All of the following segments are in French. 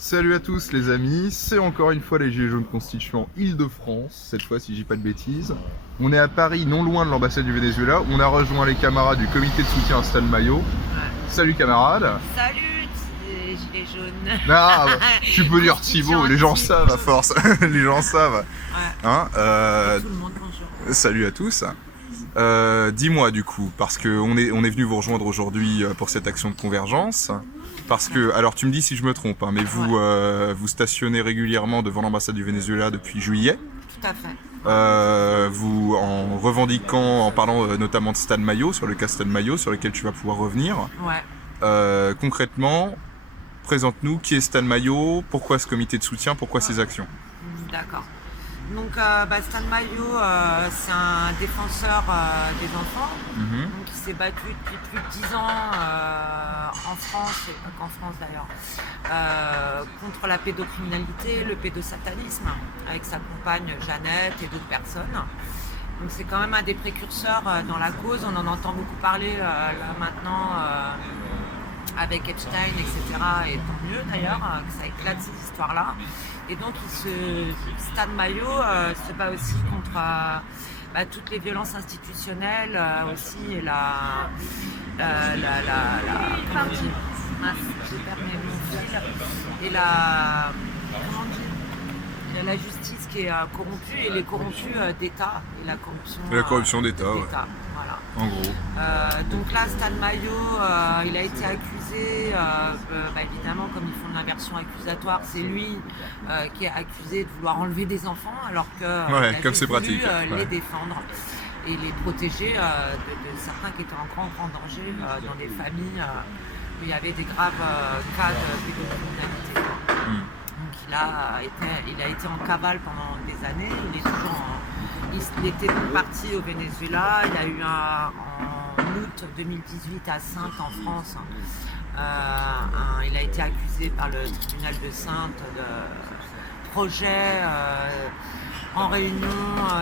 Salut à tous les amis, c'est encore une fois les Gilets jaunes constituant Île-de-France, cette fois si je dis pas de bêtises. On est à Paris, non loin de l'ambassade du Venezuela, on a rejoint les camarades du comité de soutien à Stade Maillot. Salut camarades. Salut les Gilets jaunes. Ah, tu peux dire Thibaut, les gens savent à force, les gens savent. Ouais. Hein, Tout le monde, bonjour. salut à tous. Dis-moi du coup, parce qu'on est venu vous rejoindre aujourd'hui pour cette action de convergence. Parce que, alors tu me dis si je me trompe, hein, mais vous stationnez régulièrement devant l'ambassade du Venezuela depuis juillet. Tout à fait. Vous en revendiquant, en parlant notamment de Stade Maillot, sur le cas Stade Maillot, sur lequel tu vas pouvoir revenir. Ouais. Concrètement, présente-nous qui est Stade Maillot, pourquoi ce comité de soutien, pourquoi ces actions. D'accord. Donc Stade Maillot, c'est un défenseur des enfants. Donc, il s'est battu depuis plus de 10 ans en France, et pas qu'en France d'ailleurs, contre la pédocriminalité, le pédosatanisme, avec sa compagne Jeannette et d'autres personnes. Donc c'est quand même un des précurseurs dans la cause, on en entend beaucoup parler là maintenant avec Epstein, etc. Et tant mieux d'ailleurs que ça éclate ces histoires-là. Et donc Stade Maillot se bat aussi contre toutes les violences institutionnelles aussi et comment dire, j'ai perdu mon fil, et la justice qui est corrompue et les corrompus d'État et la corruption d'État, ouais. Voilà. En gros. Donc là, Stade Maillot, il a été accusé, évidemment, comme ils font une inversion accusatoire, c'est lui qui est accusé de vouloir enlever des enfants, alors que comme c'est voulu pratique, les défendre et les protéger de certains qui étaient en grand danger dans des familles où il y avait des graves cas de pédocriminalité. Donc il a été en cavale pendant des années, il était donc parti au Venezuela, il y a eu en août 2018 à Saintes en France, il a été accusé par le tribunal de Saintes de projet en réunion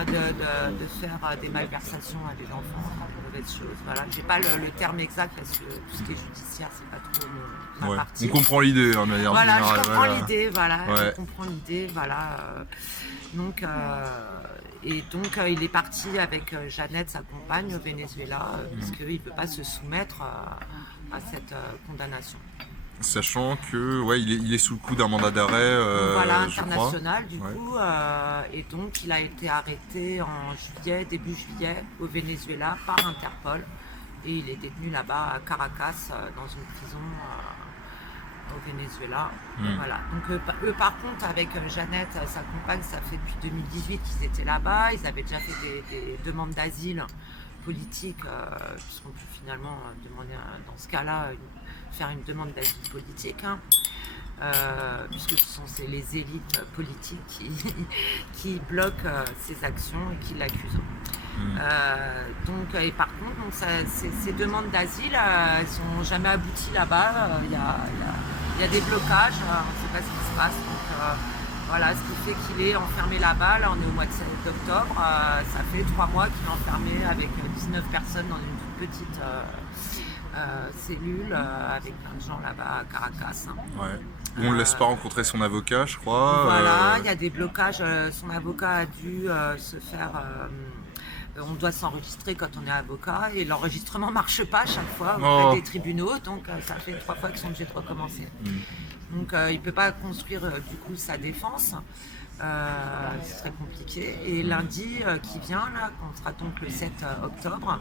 de faire des malversations à des enfants, de mauvaises choses. Voilà. J'ai pas le terme exact parce que tout ce qui est judiciaire, c'est pas trop ma partie. On comprend l'idée de manière générale. Je comprends l'idée, voilà. Ouais. On comprend l'idée, voilà. Donc, il est parti avec Jeannette, sa compagne, au Venezuela, parce qu'il ne peut pas se soumettre à cette condamnation. Sachant que il est sous le coup d'un mandat d'arrêt international du coup, et donc il a été arrêté en début juillet au Venezuela par Interpol, et il est détenu là-bas à Caracas dans une prison au Venezuela. Voilà. Donc eux par contre avec Jeannette, sa compagne, ça fait depuis 2018 qu'ils étaient là-bas, ils avaient déjà fait des demandes d'asile politique, puisqu'on peut finalement demander dans ce cas-là faire une demande d'asile politique, puisque ce sont les élites politiques qui bloquent ces actions et qui l'accusent. Et par contre, ces demandes d'asile, elles ne sont jamais abouties là-bas. Il y a des blocages, on ne sait pas ce qui se passe. Donc, voilà, ce qui fait qu'il est enfermé là-bas. Là, on est au mois d'octobre. Ça fait 3 mois qu'il est enfermé avec 19 personnes dans une toute petite cellule avec plein de gens là-bas à Caracas. Ouais. On ne laisse pas rencontrer son avocat, je crois. Voilà, il y a des blocages. Son avocat a dû se faire... on doit s'enregistrer quand on est avocat et l'enregistrement ne marche pas à chaque fois auprès des tribunaux. Donc ça fait 3 fois qu'ils sont obligés de recommencer. Donc il ne peut pas construire du coup sa défense. Ce serait compliqué. Et lundi qui vient, là, on sera donc le 7 octobre,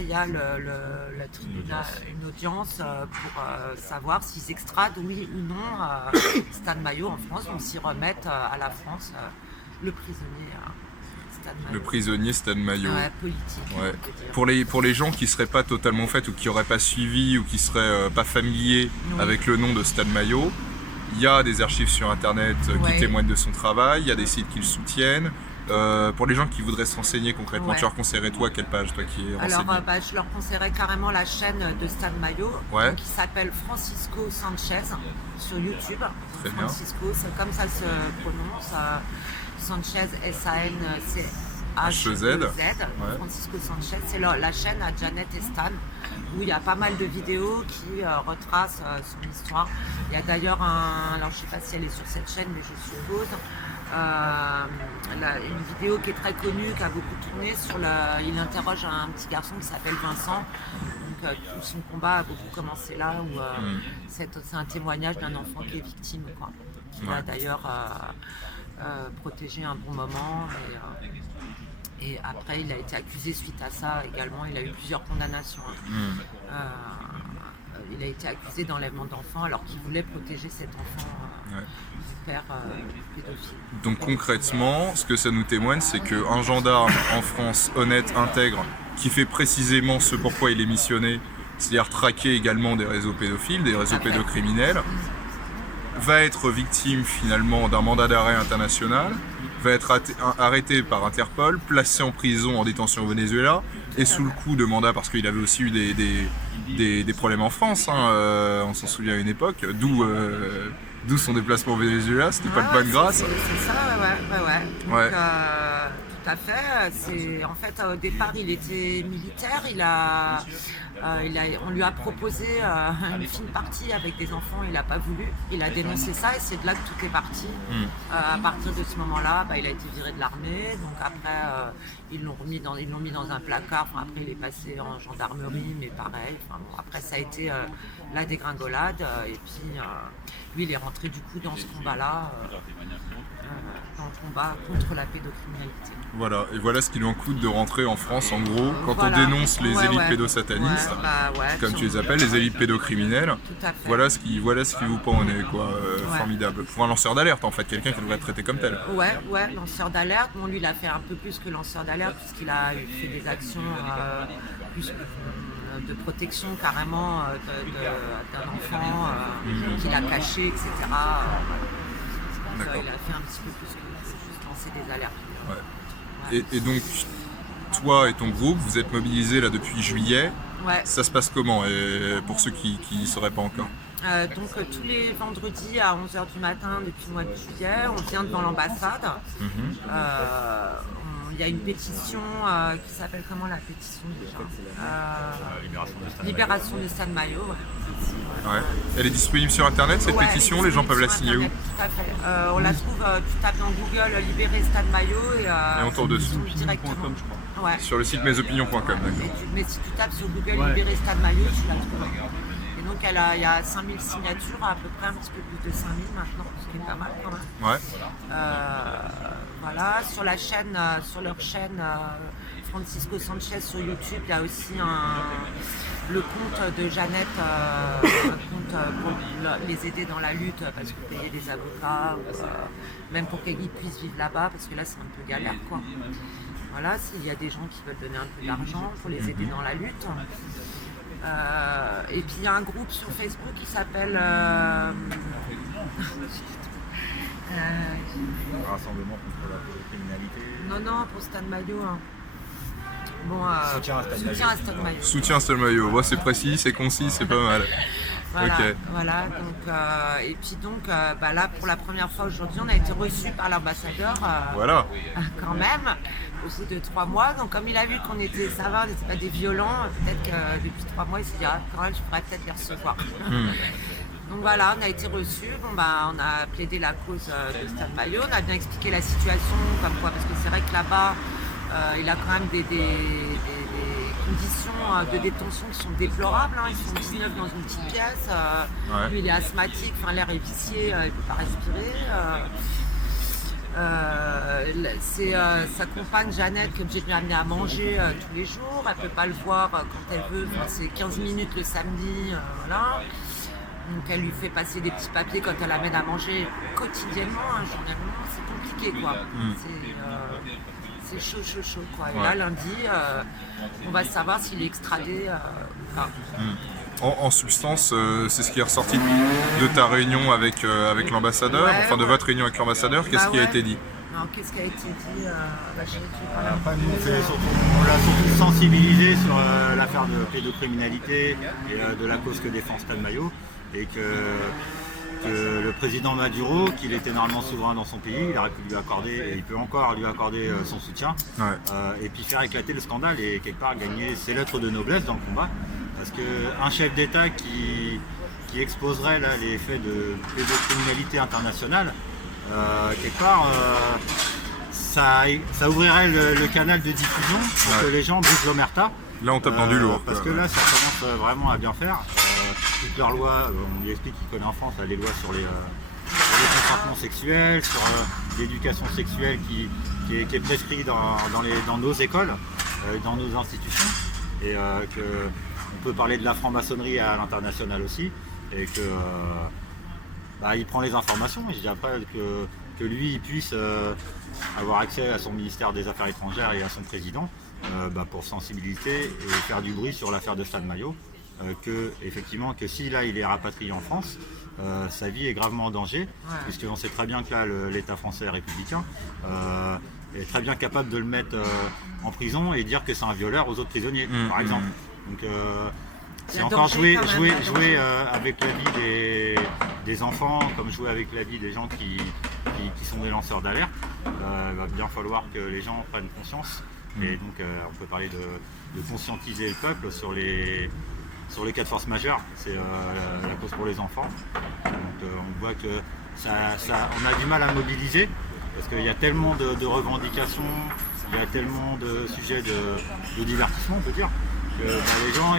il y a le tribunal, une audience pour savoir s'ils extradent, oui ou non, Stade Maillot en France, ou s'ils remettent à la France le prisonnier Stade Maillot. Le prisonnier Stade Maillot. Politique. Pour les gens qui ne seraient pas totalement au fait ou qui n'auraient pas suivi ou qui ne seraient pas familiers avec le nom de Stade Maillot, il y a des archives sur internet qui témoignent de son travail, il y a des sites qui le soutiennent. Pour les gens qui voudraient se renseigner concrètement, tu leur conseillerais toi quelle page, toi qui es renseigné? Alors je leur conseillerais carrément la chaîne de Stade Maillot qui s'appelle Francisco Sanchez sur YouTube. Très Francisco, c'est comme ça se prononce. Sanchez, HEZ, Francisco Sanchez. C'est la chaîne à Janet et Stan, où il y a pas mal de vidéos qui retracent son histoire. Il y a d'ailleurs alors je ne sais pas si elle est sur cette chaîne, mais je suppose, une vidéo qui est très connue, qui a beaucoup tourné, il interroge un petit garçon qui s'appelle Vincent. Donc tout son combat a beaucoup commencé là, où c'est un témoignage d'un enfant qui est victime, quoi. Qu'il a d'ailleurs protégé un bon moment. Et après, il a été accusé suite à ça également. Il a eu plusieurs condamnations. Il a été accusé d'enlèvement d'enfants alors qu'il voulait protéger cet enfant du père pédophile. Donc concrètement, ce que ça nous témoigne, c'est qu'un gendarme en France honnête, intègre, qui fait précisément ce pourquoi il est missionné, c'est-à-dire traquer également des réseaux pédophiles, des réseaux pédocriminels, va être victime finalement d'un mandat d'arrêt international, va être arrêté par Interpol, placé en prison, en détention au Venezuela, et sous le coup de mandat, parce qu'il avait aussi eu des problèmes en France, on s'en souvient à une époque, d'où son déplacement au Venezuela, c'était pas de bonne grâce. C'est ça, ouais. Donc, tout à fait. En fait, au départ, il était militaire, on lui a proposé une fine partie avec des enfants, il n'a pas voulu. Il a dénoncé ça et c'est de là que tout est parti. À partir de ce moment-là, il a été viré de l'armée. Donc après, ils l'ont mis dans un placard. Enfin, après, il est passé en gendarmerie, mais pareil. Enfin, bon, après, ça a été la dégringolade. Et puis, lui, il est rentré du coup dans ce combat-là, dans le combat contre la pédocriminalité. Voilà, et voilà ce qui lui en coûte de rentrer en France, en gros, quand on dénonce les élites pédosatanistes, comme tu les appelles, les élites pédocriminelles. Voilà ce qui vous pend au nez, quoi. Formidable. Pour un lanceur d'alerte, en fait, quelqu'un qui devrait être traité comme tel. Ouais, lanceur d'alerte. Bon, lui, il a fait un peu plus que lanceur d'alerte, puisqu'il a fait des actions plus de protection carrément d'un enfant qu'il a caché, etc. Il a fait un petit peu plus que juste lancer des alertes. Et donc, toi et ton groupe, vous êtes mobilisés là depuis juillet. Ça se passe comment, pour ceux qui n'y seraient pas encore? Donc tous les vendredis à 11h du matin depuis le mois de juillet, on vient devant l'ambassade. Il y a une pétition qui s'appelle comment la pétition déjà Libération de Stan Mayo. Elle est disponible sur internet cette pétition, les gens peuvent la signer où? Tout à fait. On la trouve, tu tapes dans Google Libérer Stan Mayo et on tombe dessus. Directement. Sur le site mesopinions.com. Mais si tu tapes sur Google Libérer Stan Mayo, tu la trouves. Et donc il y a 5000 signatures, à peu près un petit peu plus de 5000 maintenant, ce qui est pas mal quand même. Voilà, sur leur chaîne Francisco Sanchez sur YouTube, il y a aussi le compte de Jeannette, un compte pour les aider dans la lutte, parce que payer des avocats, même pour qu'ils puissent vivre là-bas, parce que là c'est un peu galère, quoi. Voilà, s'il y a des gens qui veulent donner un peu d'argent pour les aider dans la lutte. Et puis il y a un groupe sur Facebook qui s'appelle Rassemblement contre la pédocriminalité. Non, pour Stan Mayo. Bon, soutien à Stan Mayo. Soutien à Stan Mayo. C'est précis, c'est concis, c'est pas mal. Voilà. Donc, et puis donc, là, pour la première fois aujourd'hui, on a été reçus par l'ambassadeur. Quand même, au bout de 3 mois. Donc, comme il a vu qu'on était, ça va, on n'était pas des violents, peut-être que depuis 3 mois, il s'est dit, quand même, je pourrais peut-être les recevoir. Donc voilà, on a été reçus, on a plaidé la cause de Stan Mayo, on a bien expliqué la situation, comme quoi, parce que c'est vrai que là-bas, il a quand même des conditions de détention qui sont déplorables, ils sont 19 dans une petite pièce, lui il est asthmatique, l'air est vicié, il ne peut pas respirer. C'est sa compagne Jeannette que j'ai bien amenée à manger tous les jours, elle ne peut pas le voir quand elle veut, c'est 15 minutes le samedi, voilà. Donc elle lui fait passer des petits papiers quand elle amène à manger quotidiennement, journellement, c'est compliqué quoi. C'est chaud quoi. Et là lundi, on va savoir s'il est extradé ou pas. En substance, c'est ce qui est ressorti de ta réunion avec l'ambassadeur, de votre réunion avec l'ambassadeur, qu'est-ce qui a été dit? Alors, qu'est-ce qui a été dit on l'a surtout sensibilisé sur l'affaire de pédocriminalité et de la cause que défend Stan Mayo, et que le président Maduro, qu'il était normalement souverain dans son pays, il aurait pu lui accorder, et il peut encore lui accorder son soutien, et puis faire éclater le scandale et quelque part gagner ses lettres de noblesse dans le combat. Parce qu'un chef d'État qui exposerait là, les faits de pédocriminalité internationale, quelque part, ça ouvrirait le canal de diffusion pour que les gens brisent l'omerta. Là, on tape dans du lourd. Parce que là, ça commence vraiment à bien faire. Toutes leurs lois, on lui explique qu'il connaît en France les lois sur les consentements sexuels, sur l'éducation sexuelle qui est prescrite dans nos écoles, dans nos institutions. Et on peut parler de la franc-maçonnerie à l'international aussi. Et que il prend les informations. Et je dis après que lui il puisse avoir accès à son ministère des Affaires étrangères et à son président pour sensibiliser et faire du bruit sur l'affaire de Stan Mayo, que si là il est rapatrié en France, sa vie est gravement en danger, puisqu'on sait très bien que là l'État français républicain est très bien capable de le mettre en prison et dire que c'est un violeur aux autres prisonniers, par exemple. Donc c'est encore jouer avec la vie des enfants, comme jouer avec la vie des gens qui sont des lanceurs d'alerte. Il va bien falloir que les gens prennent conscience. Et donc on peut parler de conscientiser le peuple sur les cas de force majeure. C'est la cause pour les enfants. Donc on voit que on a du mal à mobiliser, parce qu'il y a tellement de revendications, il y a tellement de sujets de divertissement, on peut dire, que les gens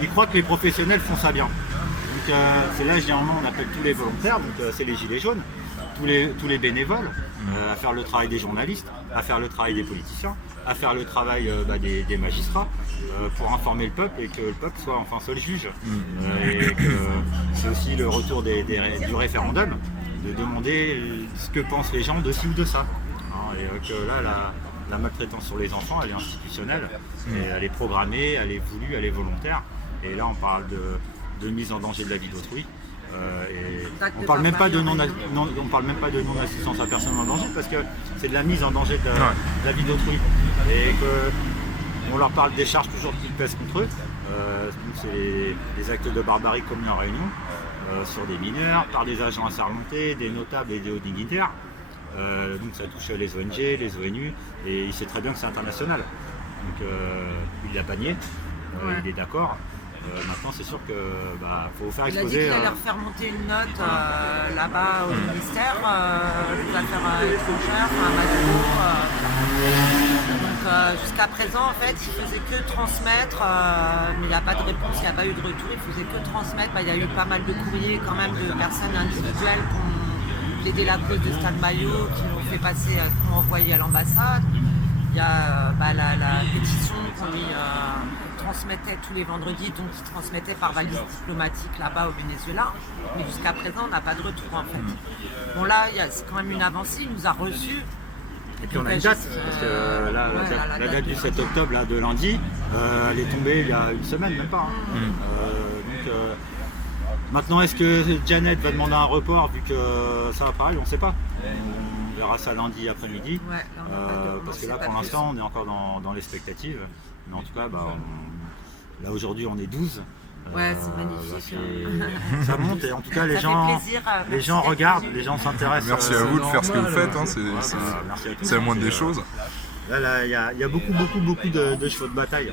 ils croient que les professionnels font ça bien. Donc c'est là généralement on appelle tous les volontaires, donc c'est les gilets jaunes, tous les bénévoles, à faire le travail des journalistes, à faire le travail des politiciens, à faire le travail des magistrats, pour informer le peuple et que le peuple soit enfin seul juge. Et que c'est aussi le retour du référendum, de demander ce que pensent les gens de ci ou de ça. Et que là la maltraitance sur les enfants, elle est institutionnelle, et elle est programmée, elle est voulue, elle est volontaire. Et là on parle de mise en danger de la vie d'autrui. Et on parle même pas de non-assistance à personne en danger, parce que c'est de la mise en danger de la vie d'autrui. Et qu'on leur parle des charges toujours qui pèsent contre eux. C'est les actes de barbarie commis en réunion sur des mineurs, par des agents assermentés, des notables et des hauts dignitaires. Donc ça touche les ONG, les ONU, et il sait très bien que c'est international. Donc il a panié, il est d'accord. Maintenant c'est sûr que faut faire exposer. Il a dit qu'il allait faire monter une note là-bas au ministère des Affaires étrangères, à Maduro. Donc jusqu'à présent en fait il faisait que transmettre, mais il n'y a pas de réponse, il n'y a pas eu de retour, il faisait que transmettre. Il y a eu pas mal de courriers quand même de personnes individuelles qui ont plaidé la cause de Stan Mayo, qui l'ont fait passer, qui l'ont envoyé à l'ambassade. Il y a la pétition qu'on lui transmettait tous les vendredis, donc il transmettait par valise diplomatique là-bas au Venezuela. Mais jusqu'à présent, on n'a pas de retour en fait. Bon là, c'est quand même une avancée, il nous a reçus. Et puis on a une date, parce que la date du 7 octobre là, de lundi, elle est tombée il y a une semaine, même pas. Donc maintenant, est-ce que Janet va demander un report, vu que ça va pareil, on ne sait pas. On verra ça lundi après-midi, parce que là pour l'instant on est encore dans l'expectative. Mais en tout cas, là aujourd'hui on est 12. Ouais, c'est magnifique. Ça monte, et en tout cas les gens regardent, les gens s'intéressent. Merci à vous de faire ce que vous faites, c'est la moindre des choses. Là, il y a beaucoup de chevaux de bataille.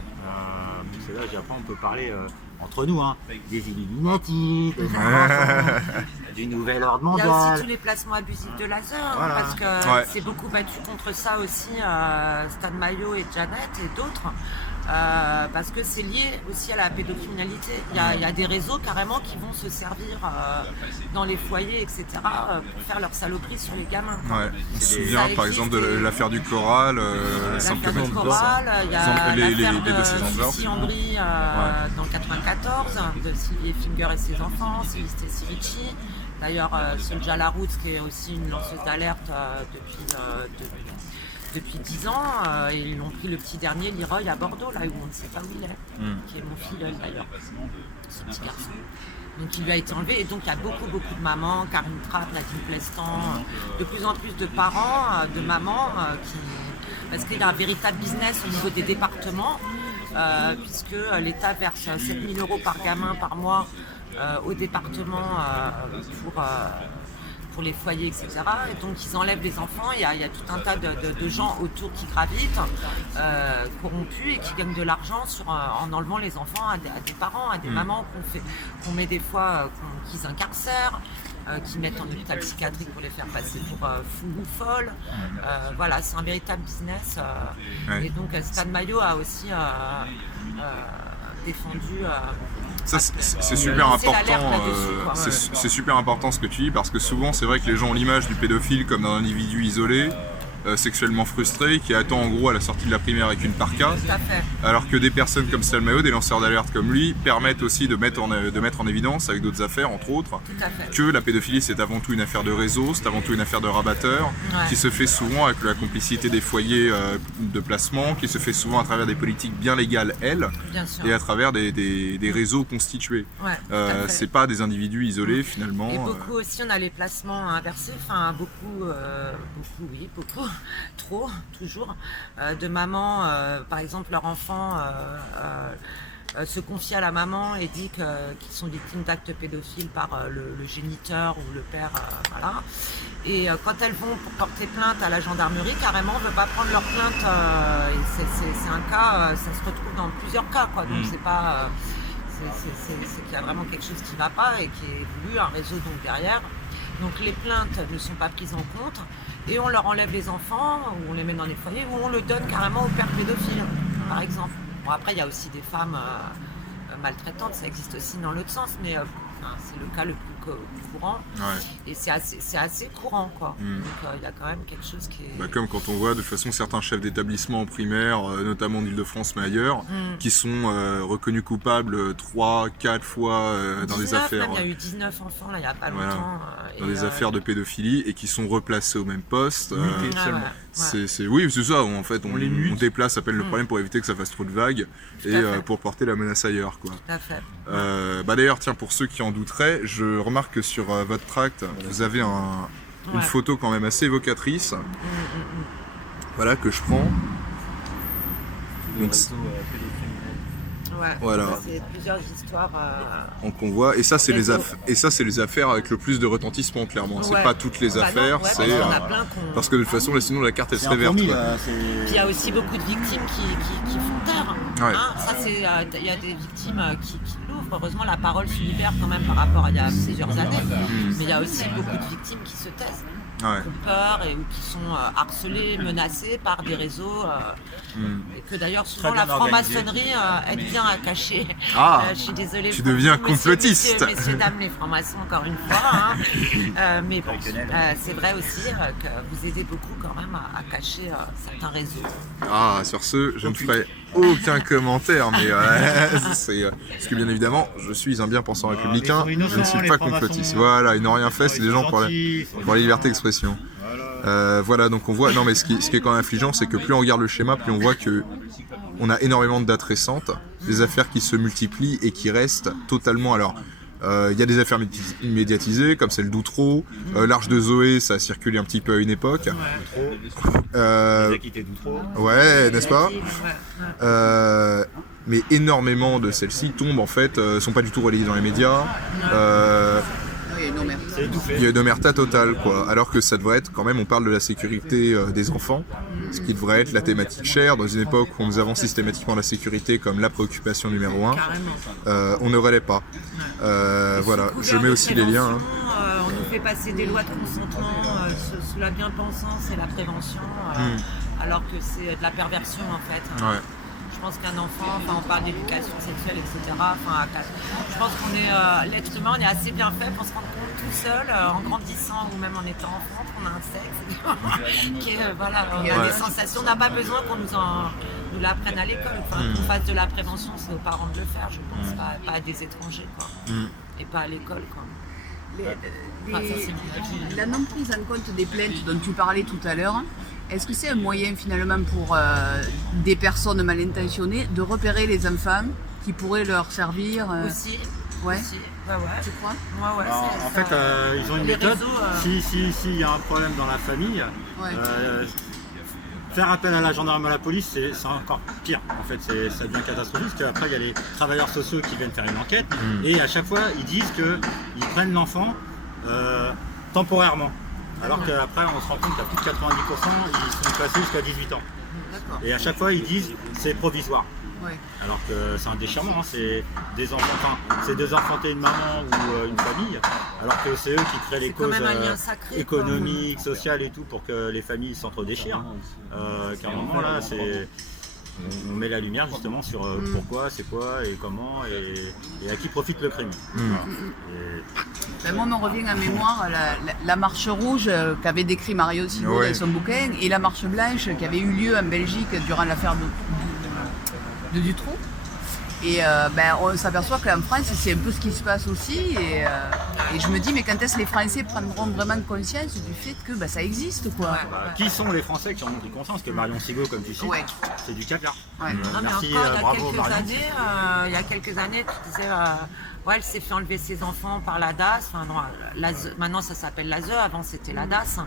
C'est là, après on peut parler entre nous, des Illuminati, du nouvel ordre mondial. Il y a aussi tous les placements abusifs de laser, parce que c'est beaucoup battu contre ça aussi, Stan Mayo et Janet et d'autres. Parce que c'est lié aussi à la pédocriminalité. Il y a des réseaux carrément qui vont se servir dans les foyers, etc., pour faire leur saloperie sur les gamins. Ouais. On se souvient par exemple de l'affaire du Choral, l'affaire du Choral, il y a l'affaire de Sissi Ambry dans 94, de Sylvie Finger et ses enfants, Céleste Sirici. D'ailleurs, Solja Laroute, qui est aussi une lanceuse d'alerte depuis 10 ans, ils l'ont pris le petit dernier, Leroy, à Bordeaux, là où on ne sait pas où il est, qui est mon filleul d'ailleurs, ce petit garçon. Donc il lui a été enlevé, et donc il y a beaucoup de mamans, Karine Trapp, Nadine Plestan, de plus en plus de parents, de mamans, parce qu'il y a un véritable business au niveau des départements, puisque l'État verse 7 000 € par gamin par mois au département pour les foyers, etc. Et donc ils enlèvent les enfants, il y a tout un tas de gens autour qui gravitent, corrompus, et qui gagnent de l'argent en enlevant les enfants à des parents, à des mamans qu'on met des fois, qu'ils incarcèrent, qui mettent en hôpital psychiatrique pour les faire passer pour fous ou folles. Voilà, c'est un véritable business. Et donc Stan Mayo a aussi défendu... Ça, c'est super important. C'est super important ce que tu dis, parce que souvent c'est vrai que les gens ont l'image du pédophile comme d'un individu isolé, sexuellement frustré, qui attend en gros à la sortie de la primaire avec une parka, alors que des personnes comme Stan Mayo, des lanceurs d'alerte comme lui, permettent aussi de mettre en évidence, avec d'autres affaires entre autres, que la pédophilie c'est avant tout une affaire de réseau, c'est avant tout une affaire de rabatteurs, qui se fait souvent avec la complicité des foyers de placement, qui se fait souvent à travers des politiques bien légales, et à travers des réseaux constitués. C'est pas des individus isolés finalement. Et beaucoup aussi on a les placements inversés, enfin beaucoup, trop, toujours, de mamans, par exemple leur enfant se confie à la maman et dit qu'ils sont victimes d'actes pédophiles par le géniteur ou le père, voilà. Et quand elles vont pour porter plainte à la gendarmerie, carrément on ne veut pas prendre leur plainte, et c'est un cas, ça se retrouve dans plusieurs cas, quoi. Donc c'est pas... c'est qu'il y a vraiment quelque chose qui ne va pas et qui est voulu, un réseau donc derrière. Donc les plaintes ne sont pas prises en compte et on leur enlève les enfants, ou on les met dans les foyers, ou on le donne carrément au père pédophile, par exemple. Bon, après, il y a aussi des femmes maltraitantes, ça existe aussi dans l'autre sens, mais c'est le cas le plus courant. Et c'est assez courant, quoi. Donc il y a quand même quelque chose qui est... comme quand on voit de façon certains chefs d'établissement primaire, notamment en Ile-de-France mais ailleurs, qui sont reconnus coupables 3-4 fois dans des affaires... Il y a eu 19 enfants là, il n'y a pas longtemps. Dans des affaires de pédophilie et qui sont replacés au même poste. Oui, c'est ça, en fait, on déplace à peine le problème pour éviter que ça fasse trop de vagues et pour porter la menace ailleurs, quoi. Tout à fait. D'ailleurs, tiens, pour ceux qui en douteraient, je remarque que sur votre tract, vous avez une photo quand même assez évocatrice. Voilà, que je prends. Donc, voilà. C'est plusieurs histoires. Donc on voit, et ça c'est les affaires avec le plus de retentissement, clairement. C'est pas toutes les affaires, c'est parce que de toute façon sinon la carte elle serait verte. Puis il y a aussi beaucoup de victimes qui font taire. Ça c'est, il y a des victimes qui l'ouvrent. Heureusement la parole se libère quand même par rapport à il y a plusieurs années. Mais il y a aussi beaucoup de victimes qui se taisent. Qui ont peur ou qui sont harcelés, menacés par des réseaux et que d'ailleurs souvent la franc-maçonnerie aide bien à cacher. Je suis désolée. Tu deviens complotiste. Messieurs, dames, les francs-maçons encore une fois. Mais bon, c'est vrai aussi que vous aidez beaucoup quand même à cacher certains réseaux. Sur ce, je ne ferai aucun commentaire, mais c'est parce que bien évidemment, je suis un bien-pensant républicain, je ne suis pas complotiste. Voilà, ils n'ont rien fait, c'est des gens pour la liberté d'expression. Voilà, donc on voit. Non, mais ce qui est quand même affligeant, c'est que plus on regarde le schéma, plus on voit que on a énormément de dates récentes, des affaires qui se multiplient et qui restent totalement. Alors, il y a des affaires médiatisées, comme celle d'Outreau, l'Arche de Zoé, ça a circulé un petit peu à une époque. Ouais, n'est-ce pas? Mais énormément de celles-ci tombent en fait, sont pas du tout relayées dans les médias. Il y a une omerta totale, quoi. Alors que ça devrait être, quand même, on parle de la sécurité des enfants, ce qui devrait être la thématique chère, dans une époque où on nous avance systématiquement la sécurité comme la préoccupation numéro 1. On ne relaie pas. Voilà, je mets aussi les liens. On nous fait passer des lois de consentement sous la bien-pensance et la prévention, alors que c'est de la perversion, en fait. Je pense qu'un enfant, on parle d'éducation sexuelle, etc. Je pense qu'on est, l'être humain, on est assez bien fait pour se rendre compte tout seul, en grandissant ou même en étant enfant, qu'on a un sexe, on a des sensations. On n'a pas besoin qu'on nous l'apprenne à l'école. Qu'on fasse de la prévention, c'est aux parents de le faire, je pense, pas à des étrangers, quoi. Et pas à l'école, quoi. La non prise en compte des plaintes dont tu parlais tout à l'heure, est-ce que c'est un moyen finalement pour des personnes mal intentionnées de repérer les enfants qui pourraient leur servir Aussi. Aussi. Tu crois? En fait, ils ont une méthode. S'il y a un problème dans la famille, faire appel à la gendarmerie, à la police, c'est encore pire. En fait, ça devient catastrophique parce qu'après, il y a les travailleurs sociaux qui viennent faire une enquête et à chaque fois, ils disent qu'ils prennent l'enfant temporairement. Alors qu'après, on se rend compte qu'à plus de 90%, ils sont passés jusqu'à 18 ans. Et à chaque fois, ils disent c'est provisoire. Ouais. Alors que c'est un déchirement, hein, c'est des enfants, c'est désenfanter une maman ou une famille, alors que c'est eux qui créent les causes économiques, sociales et tout pour que les familles s'entre-déchirent. Qu'à un moment là, on met la lumière justement sur pourquoi, c'est quoi et comment et à qui profite le crime. Moi, me revient en mémoire la marche rouge qu'avait décrit Mario Sigaud dans son bouquin et la marche blanche qui avait eu lieu en Belgique durant l'affaire de Dutroux. Et on s'aperçoit qu'en France, c'est un peu ce qui se passe aussi. Et je me dis, mais quand est-ce que les Français prendront vraiment conscience du fait que ça existe, quoi. Qui sont les Français qui en ont pris conscience que Marion Sigaud, comme tu cites, c'est du caviar. Merci, bravo Marion. Il y a quelques années, tu disais, elle s'est fait enlever ses enfants par la DAS. Maintenant, ça s'appelle l'ASE, avant c'était la DAS.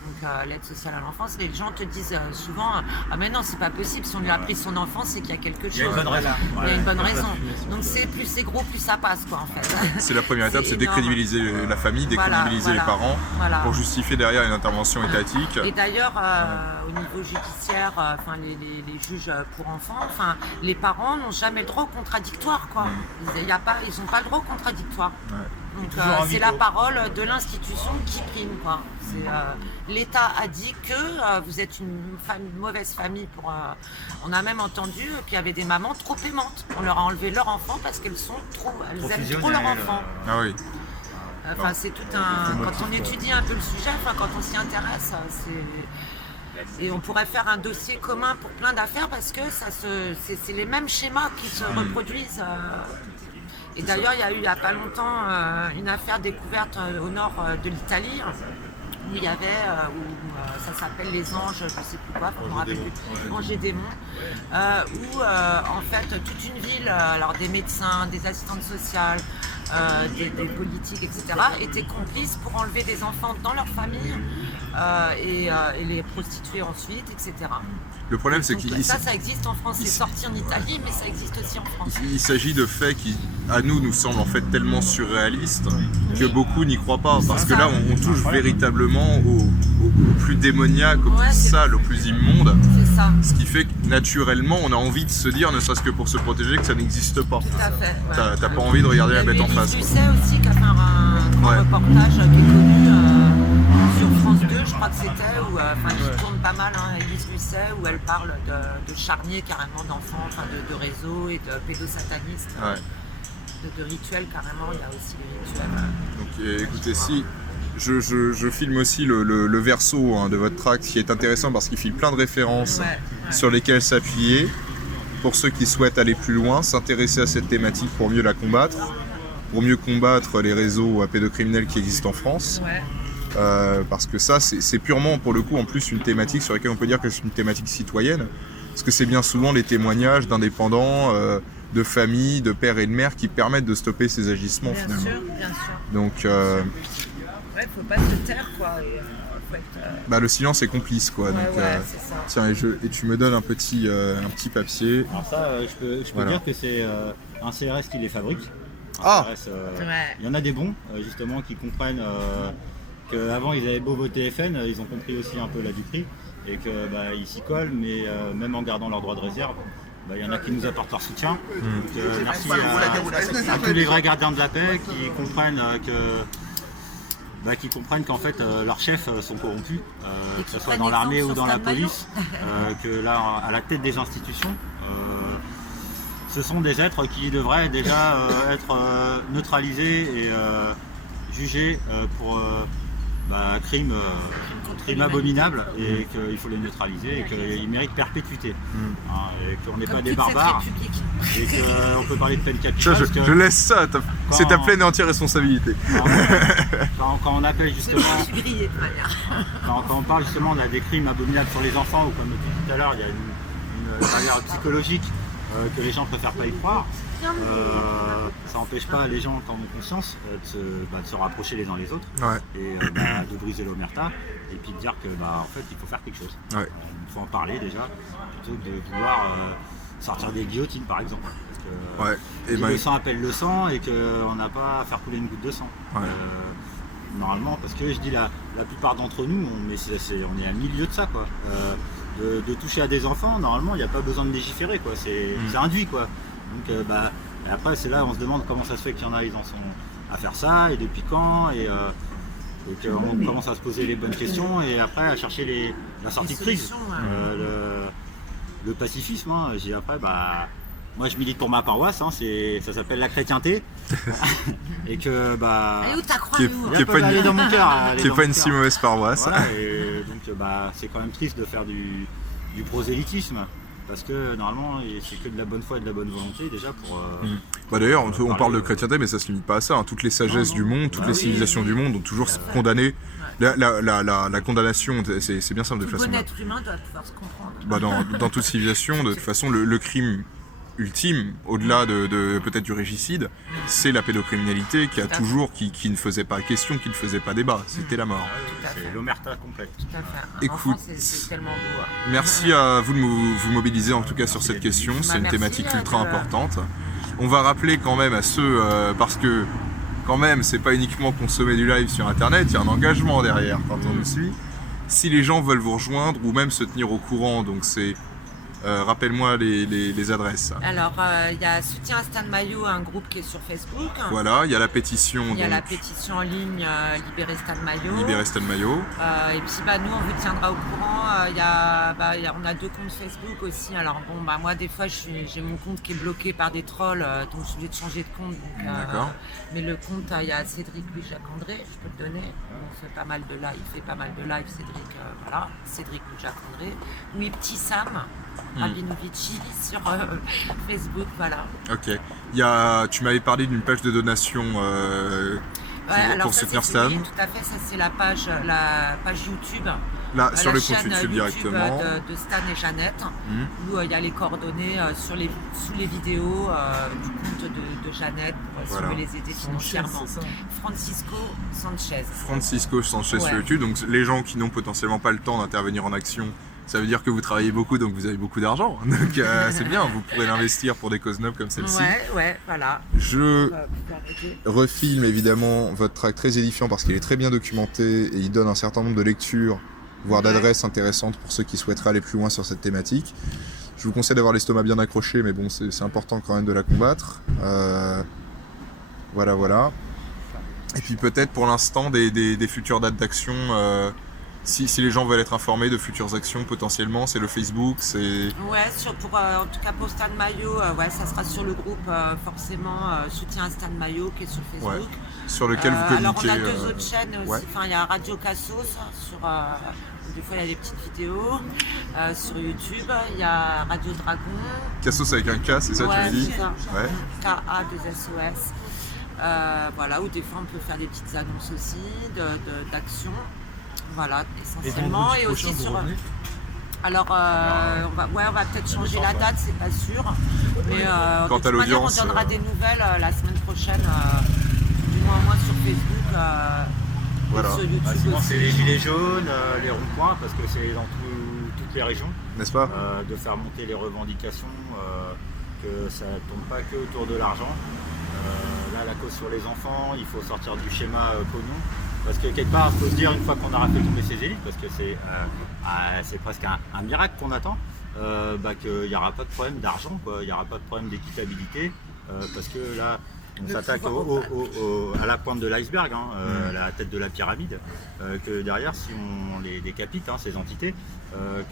Donc l'aide sociale à l'enfance, les gens te disent souvent ah mais non c'est pas possible, si on lui a pris son enfant c'est qu'il y a quelque chose. Il y a une bonne raison. Il y a une bonne raison. Donc plus c'est gros plus ça passe quoi en fait. C'est la première étape, c'est décrédibiliser la famille, décrédibiliser les parents pour justifier derrière une intervention étatique. Et d'ailleurs au niveau judiciaire, les juges pour enfants, les parents n'ont jamais le droit au contradictoire quoi. Ils n'ont pas le droit au contradictoire. Donc c'est la parole de l'institution qui prime quoi. L'État a dit que vous êtes une mauvaise famille on a même entendu qu'il y avait des mamans trop aimantes. On leur a enlevé leur enfant parce qu'elles aiment trop leur enfant. Ah oui. C'est tout un. Quand on étudie un peu le sujet, quand on s'y intéresse, et on pourrait faire un dossier commun pour plein d'affaires parce que c'est les mêmes schémas qui se reproduisent. Et d'ailleurs, il y a eu il n'y a pas longtemps une affaire découverte au nord de l'Italie où il y avait, ça s'appelle les Anges, je ne sais plus quoi, on me rappelle plus, Anges et démons, où en fait toute une ville, alors des médecins, des assistantes sociales, des politiques, etc., étaient complices pour enlever des enfants dans leur famille et les prostituer ensuite, etc. Le problème, c'est que ça existe en France, c'est sorti en Italie, mais ça existe aussi en France. Il s'agit de faits qui, à nous semblent en fait tellement surréalistes que beaucoup n'y croient pas. Parce que là, on touche véritablement au plus démoniaque, au plus sale, au plus immonde. C'est ça. Ce qui fait que naturellement, on a envie de se dire, ne serait-ce que pour se protéger, que ça n'existe pas. Tout à fait. T'as pas envie de regarder la bête en face. Tu sais aussi qu'a fait un grand reportage qui est connu sur France 2, je crois que c'était, qui tourne pas mal, Élise Lucet, où elle parle de charniers carrément d'enfants, de réseaux et de pédosatanistes, de rituels carrément, il y a aussi les rituels. Donc écoutez, si je filme aussi le verso de votre tract, qui est intéressant parce qu'il file plein de références sur lesquelles s'appuyer pour ceux qui souhaitent aller plus loin, s'intéresser à cette thématique pour mieux la combattre, pour mieux combattre les réseaux pédocriminels qui existent en France. Parce que ça, c'est purement pour le coup en plus une thématique sur laquelle on peut dire que c'est une thématique citoyenne, parce que c'est bien souvent les témoignages d'indépendants, de familles, de pères et de mères qui permettent de stopper ces agissements finalement. Bien sûr. Donc, faut pas se taire quoi. Le silence est complice quoi. Donc, c'est ça. Tiens, et tu me donnes un petit papier. Alors ça, je peux dire que c'est un CRS qui les fabrique. Il y en a des bons justement qui comprennent qu'avant ils avaient beau voter FN, ils ont compris aussi un peu la duperie et qu'ils s'y collent, mais même en gardant leur droit de réserve, il y en a qui nous apportent leur soutien. Donc, merci à tous les vrais gardiens de la paix qui comprennent qu'en fait leurs chefs sont corrompus, que ce soit dans l'armée ou dans la police, que là à la tête des institutions, ce sont des êtres qui devraient déjà être neutralisés et jugés pour crime abominable et qu'il faut les neutraliser et qu'ils méritent perpétuité. Et qu'on n'est pas des barbares et qu'on peut parler de peine capitale. Je laisse ça, c'est ta pleine et entière responsabilité. Quand on appelle justement, quand on parle justement des crimes abominables sur les enfants ou comme on dit tout à l'heure, il y a une barrière psychologique que les gens préfèrent pas y croire. ça n'empêche pas les gens qui en ont conscience de se rapprocher les uns les autres et de briser l'omerta et puis de dire que en fait il faut faire quelque chose. Il faut en parler déjà plutôt que de vouloir sortir des guillotines par exemple. Parce que le sang appelle le sang et qu'on n'a pas à faire couler une goutte de sang. Normalement, parce que je dis la plupart d'entre nous, on est à milieu de ça quoi. De toucher à des enfants, normalement il n'y a pas besoin de légiférer quoi. C'est induit quoi. Donc et après c'est là on se demande comment ça se fait qu'il y en a ils en sont à faire ça et depuis quand et qu'on commence à se poser les bonnes questions et après à chercher la sortie de crise, le pacifisme. Je dis après moi je milite pour ma paroisse, ça s'appelle la chrétienté et que où t'as qui est pas aller dans mon cœur, qui est pas une si mauvaise paroisse. Voilà, et donc c'est quand même triste de faire du prosélytisme. Parce que normalement, c'est que de la bonne foi et de la bonne volonté déjà pour... D'ailleurs, on parle de chrétienté, mais ça se limite pas à ça. Toutes les sagesses du monde, toutes les civilisations du monde ont toujours condamné. La condamnation, c'est bien simple de toute façon. Tout bon être humain doit pouvoir se comprendre. Dans toute civilisation, de toute façon, le crime ultime, au-delà de peut-être du régicide, c'est la pédocriminalité qui ne faisait pas question, qui ne faisait pas débat. C'était la mort. C'est l'omerta complète. Tout à fait. Écoute, c'est tellement beau. Merci à vous de vous mobiliser en tout cas sur cette question. C'est une thématique ultra importante. On va rappeler quand même à ceux, parce que quand même, c'est pas uniquement consommer du live sur Internet, il y a un engagement derrière quand on nous suit. Si les gens veulent vous rejoindre ou même se tenir au courant, donc c'est rappelle-moi les adresses. Alors, il y a Soutien à Stan Mayo, un groupe qui est sur Facebook. Voilà, il y a la pétition. Il y a la pétition en ligne Libérer Stan Mayo. Libérer Stan Mayo. Et puis nous, on vous tiendra au courant. On a 2 comptes Facebook aussi. Alors moi, des fois, j'ai mon compte qui est bloqué par des trolls, donc je suis obligée de changer de compte. D'accord. Mais le compte, il y a Cédric Louis-Jacques-André, je peux le donner. Il fait pas mal de live, Cédric. Cédric Louis-Jacques-André. Oui, Petit Sam. Rabinovici sur Facebook, voilà. Ok. Tu m'avais parlé d'une page de donation pour soutenir Stan. Oui, tout à fait, ça c'est la page YouTube. Là, sur le compte YouTube directement. De Stan et Jeannette, où il y a les coordonnées sous les vidéos du compte de Jeannette pour si vous les aider financièrement. Francisco Sanchez sur YouTube. Donc les gens qui n'ont potentiellement pas le temps d'intervenir en action, ça veut dire que vous travaillez beaucoup, donc vous avez beaucoup d'argent. Donc c'est bien, vous pourrez l'investir pour des causes nobles comme celle-ci. Ouais, voilà. Je refilme évidemment votre tract très édifiant parce qu'il est très bien documenté et il donne un certain nombre de lectures, voire d'adresses intéressantes pour ceux qui souhaiteraient aller plus loin sur cette thématique. Je vous conseille d'avoir l'estomac bien accroché, mais bon, c'est important quand même de la combattre. Voilà. Et puis peut-être pour l'instant des futures dates d'action. Si les gens veulent être informés de futures actions potentiellement, c'est le Facebook, c'est... Ouais, en tout cas pour Stan Mayo, ça sera sur le groupe forcément Soutien à Stan Mayo qui est sur Facebook. Sur lequel vous communiquez. Alors on a 2 autres chaînes aussi, il y a Radio Cassos, des fois il y a des petites vidéos, sur YouTube, il y a Radio Dragon. Cassos avec un K, c'est ça tu me dis? C'est ça, K-A-2-S-O-S. Où des fois on peut faire des petites annonces aussi d'actions. Voilà, essentiellement. Et aussi sur. Alors, on va peut-être changer la date, c'est pas sûr. Mais quant à l'audience, on donnera des nouvelles la semaine prochaine, du moins sur Facebook. Sur YouTube c'est les gilets jaunes, les ronds-points, parce que c'est dans toutes les régions. N'est-ce pas de faire monter les revendications, que ça ne tourne pas que autour de l'argent. Là, la cause sur les enfants, il faut sortir du schéma pognon. Parce que quelque part, il faut se dire, une fois qu'on aura fait tomber ces élites, parce que c'est presque un miracle qu'on attend, qu'il n'y aura pas de problème d'argent, il n'y aura pas de problème d'équitabilité, parce que là, on s'attaque à la pointe de l'iceberg, la tête de la pyramide, que derrière, si on les décapite, ces entités,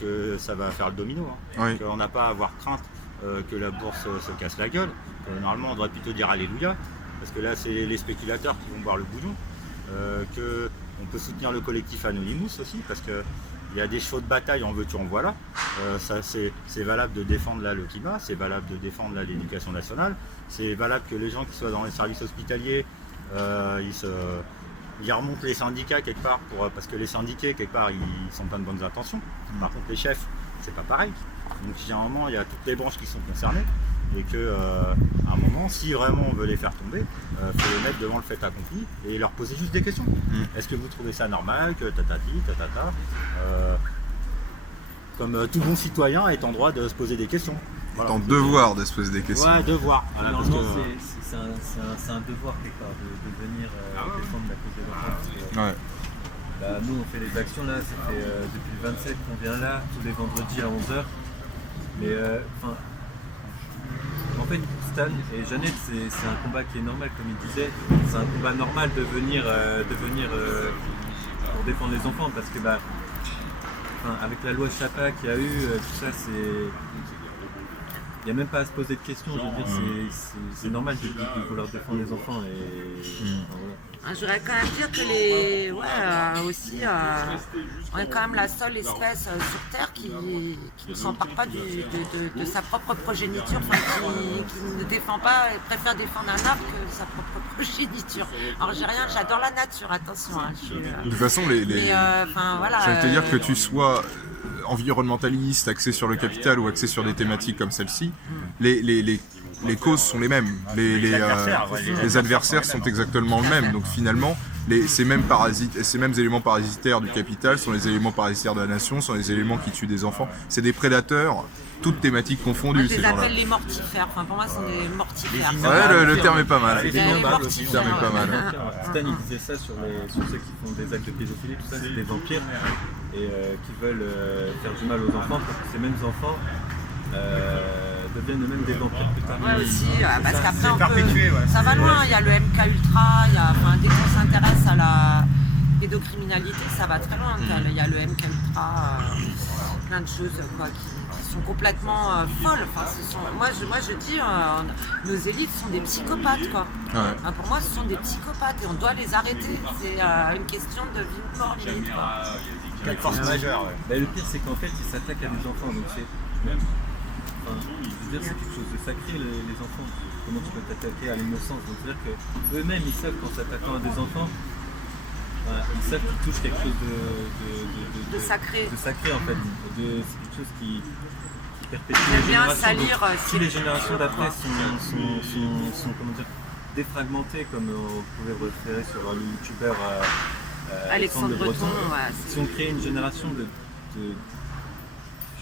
que ça va faire le domino. Qu'on n'a pas à avoir crainte que la bourse se casse la gueule. Normalement, on devrait plutôt dire alléluia, parce que là, c'est les spéculateurs qui vont boire le bouillon. On peut soutenir le collectif Anonymous aussi, parce qu'il y a des chevaux de bataille, en veux-tu en voilà. C'est valable de défendre le climat, c'est valable de défendre l'éducation nationale, c'est valable que les gens qui soient dans les services hospitaliers, ils remontent les syndicats quelque part, parce que les syndiqués quelque part ils sont plein de bonnes intentions. Par contre les chefs, c'est pas pareil. Donc généralement il y a toutes les branches qui sont concernées. et que à un moment, si vraiment on veut les faire tomber, faut les mettre devant le fait accompli et leur poser juste des questions. Est-ce que vous trouvez ça normal que tatati, tatata comme tout bon citoyen est en droit de se poser des questions. Voilà. En devoir de se poser des questions. Ouais, devoir. Voilà, normalement, c'est un devoir quelque part de venir défendre la cause des enfants. Ouais. Bah, nous, on fait les actions là, ça fait depuis le 27 qu'on vient là, tous les vendredis à 11h. Mais en fait, Stan et Jeannette, c'est un combat qui est normal, comme il disait. C'est un combat normal de venir pour défendre les enfants parce que avec la loi Chapa qu'il y a eu, tout ça, il n'y a même pas à se poser de questions. Je veux dire, c'est normal de vouloir défendre les enfants. Je voudrais quand même dire que on est quand même la seule espèce sur Terre qui ne s'empare pas de sa propre progéniture, qui ne défend pas, préfère défendre un arbre que sa propre progéniture. Alors j'adore la nature, attention. De toute façon, j'allais te dire que tu sois environnementaliste, axé sur le capital ou axé sur des thématiques comme celle-ci, les causes sont les mêmes. Les adversaires sont exactement les mêmes. Donc finalement, ces mêmes éléments parasitaires du capital sont les éléments parasitaires de la nation, sont les éléments qui tuent des enfants. C'est des prédateurs, toutes thématiques confondues. Moi, je les appelle les mortifères. Enfin, pour moi, ce sont des mortifères. Ouais, le terme est pas mal. Stan, il disait ça sur ceux qui font des actes de pédophilie, tout ça, c'est des vampires et qui veulent faire du mal aux enfants pour que ces mêmes enfants deviennent eux-mêmes des vampires plus tard. Ouais, aussi, parce qu'après ça va loin, il y a le MK Ultra, dès qu'on s'intéresse à la pédocriminalité, ça va très loin. Il y a le MK Ultra, plein de choses qui sont complètement folles. Moi je dis, nos élites sont des psychopathes. Ouais. Pour moi, ce sont des psychopathes et on doit les arrêter. C'est une question de vie ou mort. Quelle force majeure. Le pire, c'est qu'en fait, ils s'attaquent à des enfants. Donc je veux dire, c'est quelque chose de sacré, les enfants. Comment tu peux t'attaquer à l'innocence? Donc c'est-à-dire qu'eux-mêmes, ils savent qu'en s'attaquant à des enfants, ils savent qu'ils touchent quelque chose de sacré. De sacré en fait. C'est quelque chose qui perpétue les générations. Si les générations d'après sont comment dire, défragmentées, comme on pouvait référer sur le youtubeur Alexandre Breton, si on crée une génération de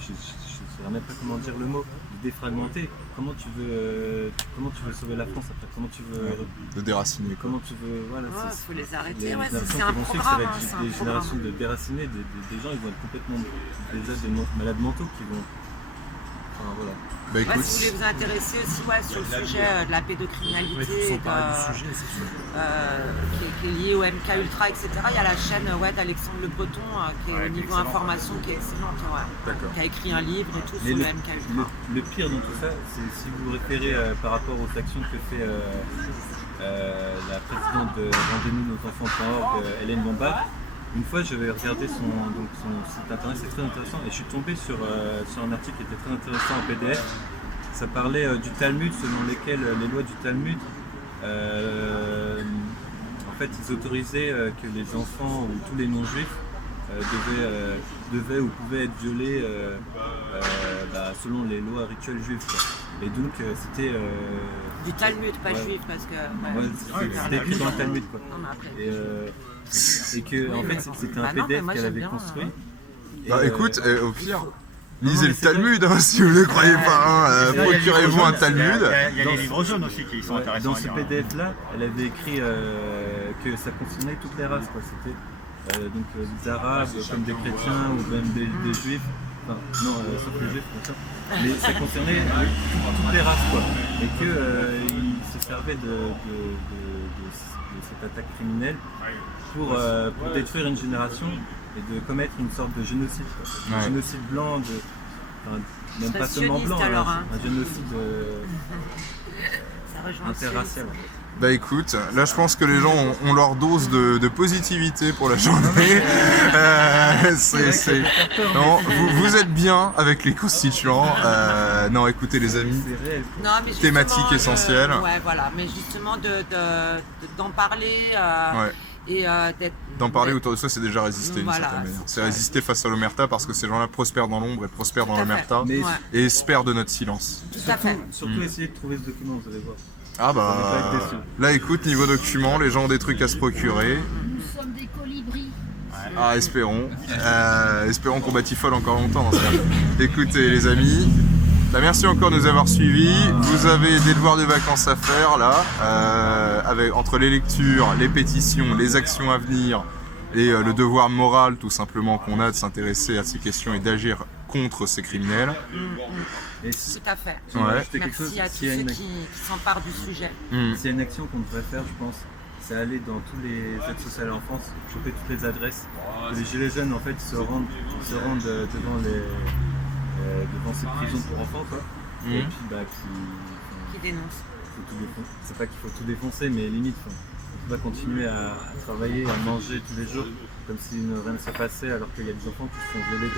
je ne sais même pas comment dire le mot, défragmenté. Comment tu veux sauver la France après? Comment tu veux de déraciner? Comment tu veux faut les arrêter. C'est un programme. Ça va être des générations de déracinés, des gens, ils vont être complètement des malades mentaux qui vont. Enfin, voilà. Écoute, si vous voulez vous intéresser aussi sur le sujet de la pédocriminalité qui est lié au MK Ultra, etc. Il y a la chaîne d'Alexandre Le Breton qui est au niveau information qui est excellente, qui a écrit un livre et tout sur le MK Ultra. Le pire dans tout ça, c'est si vous vous référez par rapport aux actions que fait la présidente de Rendez-nous nos enfants.org, Hélène Lombard. Une fois, je vais regarder son site internet, c'est très intéressant, et je suis tombé sur un article qui était très intéressant en PDF. Ça parlait du Talmud, selon lesquels les lois du Talmud, en fait, ils autorisaient que les enfants ou tous les non-juifs devaient ou pouvaient être violés selon les lois rituelles juives. Et donc, c'était... du Talmud, pas juif, parce que... c'était écrit dans le Talmud, quoi. Et que en fait c'était un PDF qu'elle avait construit. Écoute, au pire, lisez le Talmud si vous ne le croyez pas. Procurez-vous un Talmud. Il y a les livres jaunes aussi qui sont intéressants. Dans ce PDF là, elle avait écrit que ça concernait toutes les races. C'était donc des Arabes comme des chrétiens ou même des Juifs. Enfin, non, sauf les Juifs, comme ça. Mais ça concernait toutes les races, quoi. Et qu'ils se servaient de cette attaque criminelle pour détruire une génération et de commettre une sorte de génocide. Un génocide blanc, même pas seulement blanc, un génocide interracial. Écoute, là je pense que les gens ont leur dose de positivité pour la journée. Non, vous êtes bien avec les constituants. Non, écoutez les amis, thématique essentielle. Mais justement d'en parler. Et d'en parler autour de ça, c'est déjà résister d'une certaine manière. C'est résister face à l'omerta parce que ces gens-là prospèrent dans l'ombre et prospèrent dans l'omerta et espèrent de notre silence. Tout à fait. Surtout essayer de trouver ce document, vous allez voir. Ah bah, là écoute, niveau document, les gens ont des trucs à se procurer. Nous sommes des colibris. Ah, espérons. Espérons qu'on batifole encore longtemps dans ce cas. Écoutez les amis, bah, merci encore de nous avoir suivis. Vous avez des devoirs de vacances à faire là, entre les lectures, les pétitions, les actions à venir et le devoir moral tout simplement qu'on a de s'intéresser à ces questions et d'agir contre ces criminels. Tout à fait. Ouais. Merci à tous ceux qui s'emparent du sujet. S'il y a une action qu'on devrait faire, je pense, c'est aller dans tous les aides sociales à l'enfance, choper toutes les adresses. Les gilets jaunes, en fait, se rendent devant ces prisons pour enfants, quoi. Et puis, Qui dénoncent. C'est pas qu'il faut tout défoncer, mais limite, on va continuer à travailler, à manger tous les jours, comme si rien ne se passait, alors qu'il y a des enfants qui se font violer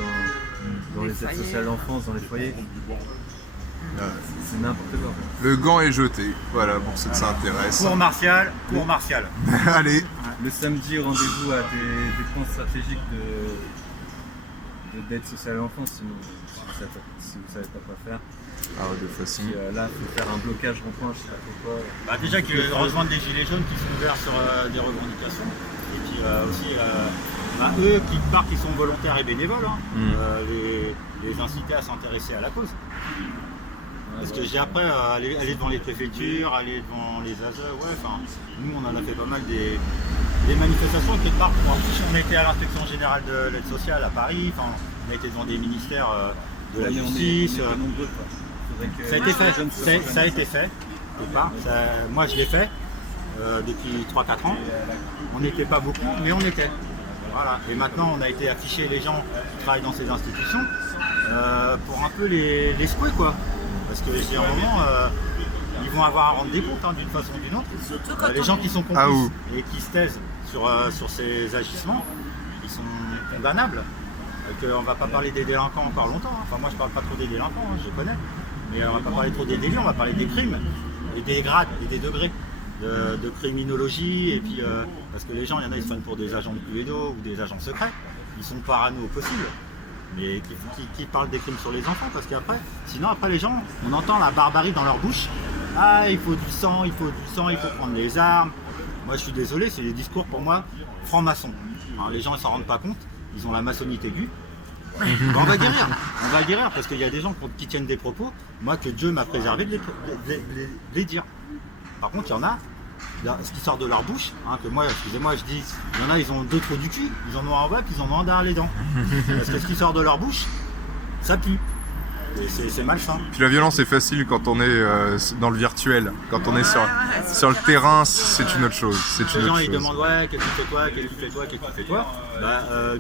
dans les aides sociales à l'enfance, dans les foyers. C'est n'importe quoi. Le gant est jeté, voilà, pour ceux que ça intéresse. Cours martial. Allez. Le samedi, rendez-vous à des points stratégiques d'aide sociale à l'enfance, sinon si vous savez pas quoi faire. Ah ouais, de toute façon. Là, il faut faire un blocage rond-point, je sais pas pourquoi. Bah, déjà qu'ils rejoignent les gilets jaunes qui sont ouverts sur des revendications. Et puis aussi, eux qui sont volontaires et bénévoles, les inciter à s'intéresser à la cause. Parce que j'ai après aller devant les préfectures, aller devant les ASE, nous on en a fait pas mal des manifestations quelque part. On a été à l'inspection générale de l'aide sociale à Paris, on a été devant des ministères de la justice. Ça a été fait, quelque part. Moi je l'ai fait depuis 3-4 ans. On n'était pas beaucoup, mais on était. Voilà. Et maintenant on a été afficher les gens qui travaillent dans ces institutions pour un peu les secouer quoi. Parce que j'ai un moment, ils vont avoir à rendre des comptes d'une façon ou d'une autre. Les gens qui sont complices et qui se taisent sur ces agissements, ils sont condamnables. On ne va pas parler des délinquants encore longtemps. Enfin moi je parle pas trop des délinquants, je connais. Mais on ne va pas parler trop des délits, on va parler des crimes et des grades et des degrés de criminologie. Et puis parce que les gens, il y en a, ils se prennent pour des agents de Cluedo ou des agents secrets. Ils sont parano au possible. Mais qui parlent des crimes sur les enfants, parce qu'après, sinon après les gens, on entend la barbarie dans leur bouche. Ah, il faut du sang, il faut prendre les armes. Moi je suis désolé, c'est des discours pour moi francs-maçons. Les gens ne s'en rendent pas compte, ils ont la maçonnite aiguë. On va guérir, parce qu'il y a des gens qui tiennent des propos, moi que Dieu m'a préservé de les dire. Par contre, il y en a, ce qui sort de leur bouche, que moi, excusez-moi, je dis, il y en a, ils ont deux trous du cul, ils en ont en bas, puis ils en ont un derrière les dents. Parce que ce qui sort de leur bouche, ça pue. Et c'est malsain. Puis la violence est facile quand on est dans le virtuel. Quand on est sur le terrain, c'est une autre chose. Les gens ils demandent qu'est-ce que tu fais toi.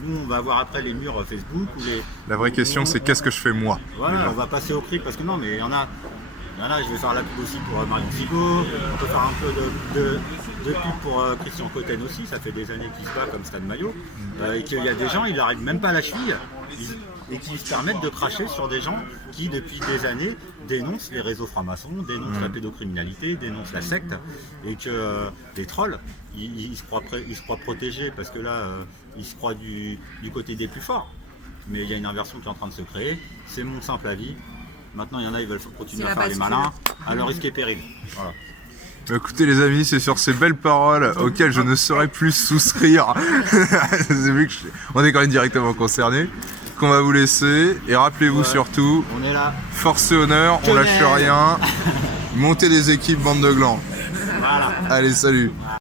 Nous on va voir après les murs Facebook ou les. La vraie question c'est qu'est-ce que je fais moi. Voilà, on va passer au cri parce que non mais il y en a, je vais faire la pub aussi pour Marion Sigaud, on peut faire un peu de pub pour Christian Cotten aussi, ça fait des années qu'il se bat comme Stan Mayo, et qu'il y a des gens, ils n'arrivent même pas à la cheville, et qui se permettent de cracher sur des gens qui depuis des années dénoncent les réseaux francs-maçons, dénoncent la pédocriminalité, dénoncent la secte, et que les trolls, ils se croient protégés parce que là, ils se croient du côté des plus forts. Mais il y a une inversion qui est en train de se créer, c'est mon simple avis. Maintenant, il y en a, ils veulent continuer à faire les malins, à leur risque et péril. Voilà. Écoutez les amis, c'est sur ces belles paroles auxquelles je ne saurais plus souscrire, vu que on est quand même directement concernés, qu'on va vous laisser. Et rappelez-vous surtout, on est là. Force et honneur, on lâche rien, montez des équipes, bande de glands. Voilà. Allez, salut.